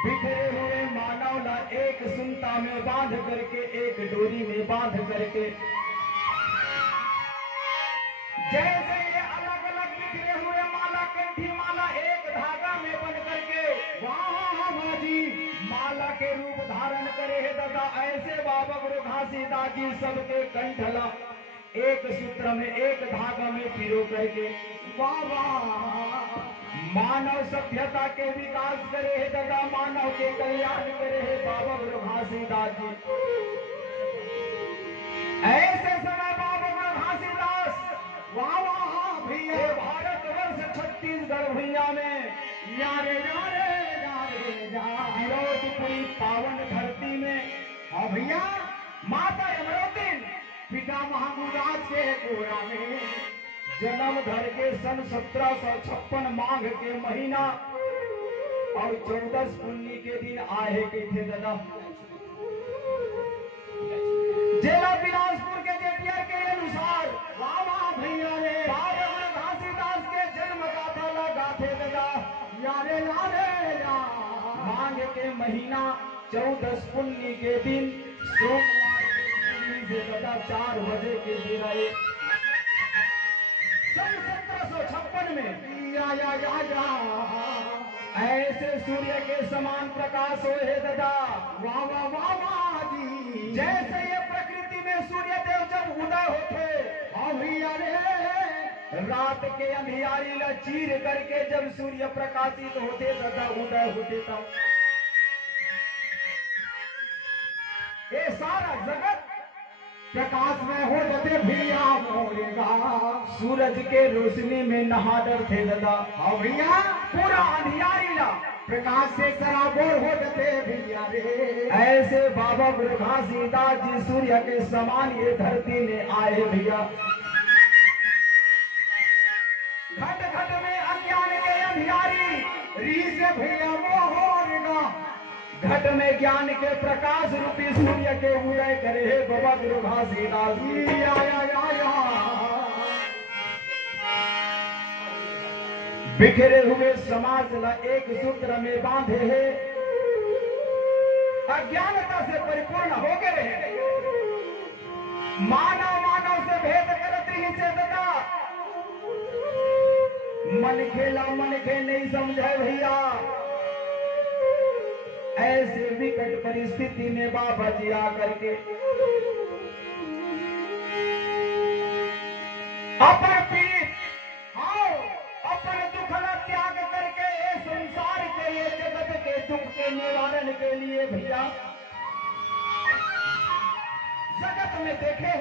बिखरे हुए मानव ला एक सुनता में बांध करके, एक डोरी में बांध करके, जैसे ये अलग अलग बिखरे हुए माला कंठी माला एक धागा में बन करके वाह जी माला के रूप धारण करे है दादा, ऐसे बाबा गुरु घासीदास जी सबके कंठला एक सूत्र में एक धागा में पिरो करके वाह वाह मानव सभ्यता के विकास करे है दादा, मानव के कल्याण करे है बाबा गुरु घासीदास जी। ऐसे समय बाबा गुरु घासीदास वाह वाह भैया भारतवर्ष छत्तीसगढ़ भैया में यारे यारे यारे अमरावती पावन धरती में और भैया माता अमरावती पिता महामुराद के कोरा में जन्म धर के सन 1756 माघ के महीना और 14 पुन्नी के दिन आए के थे दादा। जिला बिलासपुर के जेटियर के अनुसार वाह वाह भैया रे बाबा गुरु घासीदास के जन्म गाथा लगा थे दादा, यारे यारे या माघ के महीना 14 पुन्नी के दिन सोमवार के दादा 4 बजे के दिन आए सन 1756 में या ऐसे सूर्य के समान प्रकाश हो है दादा, वाह वाह वाह वाह जी। जैसे ये प्रकृति में सूर्य देव जब उदय होते रात के अंधियारी ला चीर करके जब सूर्य प्रकाशित होते दादा उदय होते था, ये सारा जगत प्रकाश में हो जाते भैया मोरेगा, सूरज के रोशनी में नहा डर थे दादा और भैया पूरा अंधियारी ला प्रकाश से सराबोर हो जाते भैया रे। ऐसे बाबा गुरु घासीदास जी सूर्य के समान ये धरती में आए भैया, घट घट में अज्ञान के अंधियारी री से भैया मोरेगा, घट में ज्ञान के प्रकाश रूपी सूर्य के उदय करे हे बाबा गुरु घासीदास जी। बिखरे हुए समाज ला एक सूत्र में बांधे है, अज्ञानता से परिपूर्ण हो गए रहे, मानव मानव से भेद करते ही से दादा, मन खेला मन खे नहीं समझे भैया। ऐसे विकट परिस्थिति में बाबा जी आकर के अपन पीठ आओ अपन दुखला त्याग करके संसार के लिए जगत के दुख के निवारण के लिए भैया जगत में देखे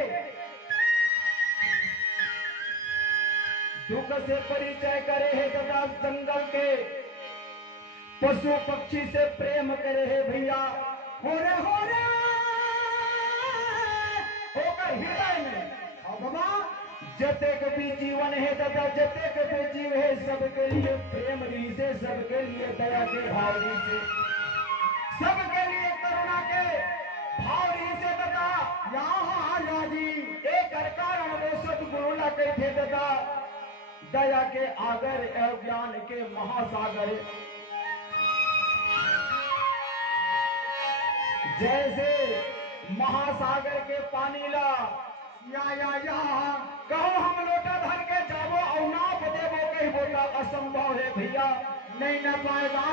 दुख से परिचय करे है दादा, जंगल के पशु पक्षी से प्रेम करे है भैया, हो रे होकर हृदय में और बाबा जतेक भी जीवन है दादा, जतेक भी जीव है सबके लिए प्रेम री से, सबके लिए दया के भाव री से, सबके लिए करुणा के भाव री से दादा। यहाँ जी एक कारण वो सदगुरु ला कहते दादा, दया के आगर ज्ञान के महासागर, जैसे महासागर के पानी ला या कहो हम लोटा धर के जाबो और नाप देवो कही बोला असंभव है भैया, नहीं न पाएगा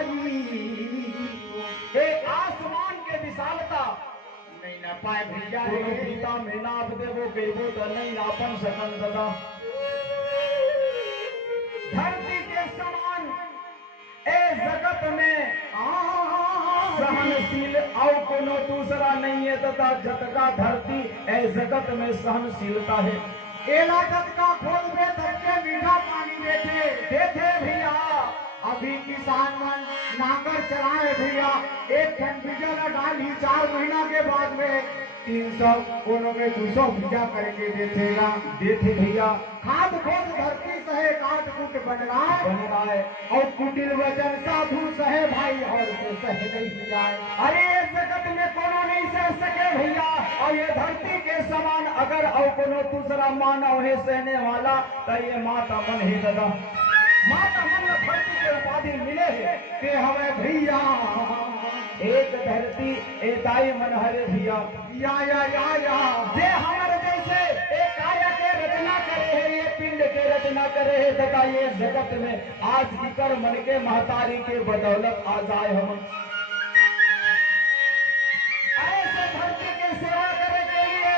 ये आसमान के विशालता नहीं न पाए भैया, गीता में नाप देवो कही बोला नहीं नापन सकन दादा। धरती के समान ए जगत में सहनशील और कोनो दूसरा नहीं है तथा जतका धरती ए जगत में सहनशीलता है। एला जतका खोल में सबके मीठा पानी देते भैया, अभी किसान मन नांगर चलाए भैया, एक टन बीजा डाली 4 महीना के बाद में 300 कोनो में 200 बीजा करके देते भैया। खाद खोद धरती सहे काट कुट बन रहा है और कुटिल वचन साधु सहे भाई और तो सहे नहीं जाए। अरे इस जगत में कोनो नहीं सह सके भैया, और ये धरती के समान अगर और कोनो दूसरा मानव है सहने वाला तो ये माता मन ही दादा, माता मन धरती के उपाधि मिले के के हमें भैया एक धरती ए दाई मन हरे भैया या जे हमर जैसे एक काया के रचना करे है, ये पिंड के रचना करे है तथा ये जगत में आज की कर मन के महतारी के बदौलत आ जाए हम ऐसे धरती की सेवा करे के लिए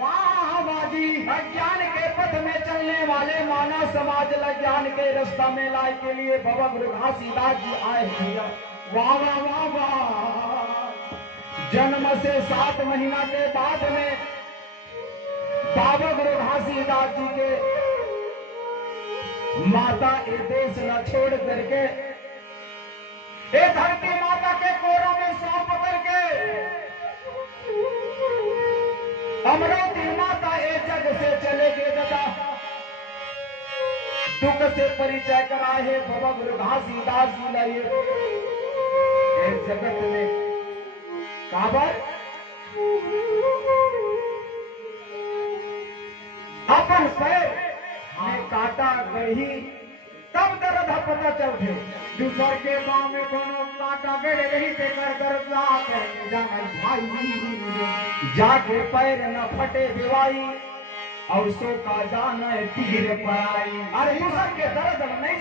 वाह बाजी अज्ञान के पथ में चलने वाले मानव समाज ज्ञान के रास्ता में लाए के लिए बाबा गुरु घासीदास जी आए भैया वाह वाह वाह वाह। जन्म से 7 महीना के बाद में बाबा गुरु घासीदास जी के माता ए देश न छोड़ करके ए धरती माता के कोरों में सौंप करके अमरावती माता ए जग से चले गए दादा दुख से परिचय कराए है बाबा गुरु घासीदास जी लाइए जगत में काबर अपन पैर में काटा गई तब दर्द पता चलते दूसर के गांव में कोनो काटा गड़े रही ते कर दर्द भाई जाके पैर न फटे दिवाई और सो का जाना तीर पर आई अरे दूसर के दर्द नहीं